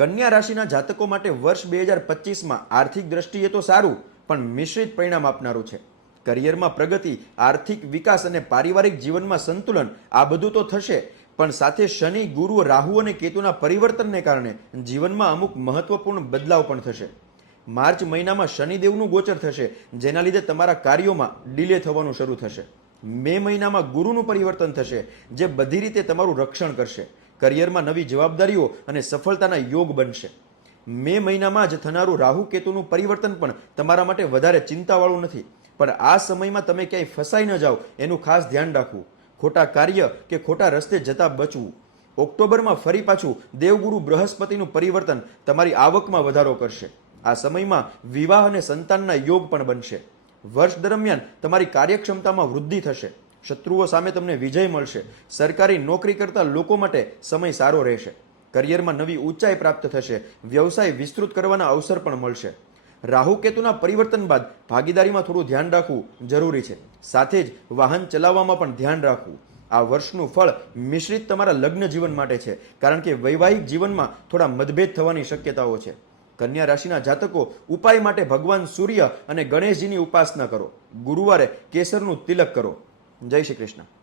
કન્યા રાશિના જાતકો માટે વર્ષ બે હજાર પચીસમાં આર્થિક દ્રષ્ટિએ તો સારું, પણ મિશ્રિત પરિણામ આપનારું છે. કરિયરમાં પ્રગતિ, આર્થિક વિકાસ અને પારિવારિક જીવનમાં સંતુલન, આ બધું તો થશે, પણ સાથે શનિ, ગુરુ, રાહુ અને કેતુના પરિવર્તનને કારણે જીવનમાં અમુક મહત્વપૂર્ણ બદલાવ પણ થશે. માર્ચ મહિનામાં શનિદેવનું ગોચર થશે, જેના લીધે તમારા કાર્યોમાં ડિલે થવાનું શરૂ થશે. મે મહિનામાં ગુરુનું પરિવર્તન થશે, જે બધી રીતે તમારું રક્ષણ કરશે. કરિયરમાં નવી જવાબદારીઓ અને સફળતાના યોગ બનશે. મે મહિનામાં જ થનારું રાહુ કેતુનું પરિવર્તન પણ તમારા માટે વધારે ચિંતાવાળું નથી. પણ આ સમયમાં તમે ક્યાંય ફસાઈ ન જાઓ, એનું ખાસ ધ્યાન રાખવું. ખોટા કાર્ય કે ખોટા રસ્તે જતા બચવું. ઓક્ટોબરમાં ફરી પાછું દેવગુરુ બૃહસ્પતિનું પરિવર્તન તમારી આવકમાં વધારો કરશે. આ સમયમાં વિવાહ અને સંતાનના યોગ પણ બનશે. વર્ષ દરમિયાન તમારી કાર્યક્ષમતામાં વૃદ્ધિ થશે. શત્રુઓ સામે તમને વિજય મળશે. સરકારી નોકરી કરતા લોકો માટે સમય સારો રહેશે. કરિયરમાં નવી ઊંચાઈ પ્રાપ્ત થશે. વ્યવસાય વિસ્તૃત કરવાના અવસર પણ મળશે. રાહુ કેતુના પરિવર્તન બાદ ભાગીદારીમાં થોડું ધ્યાન રાખવું જરૂરી છે. સાથે જ વાહન ચલાવવામાં પણ ધ્યાન રાખવું. આ વર્ષનું ફળ મિશ્રિત તમારા લગ્ન જીવન માટે છે, કારણ કે વૈવાહિક જીવનમાં થોડા મતભેદ થવાની શક્યતાઓ છે. કન્યા રાશિના જાતકો ઉપાય માટે ભગવાન સૂર્ય અને ગણેશજીની ઉપાસના કરો. ગુરુવારે કેસરનું તિલક કરો. જય શ્રી કૃષ્ણ.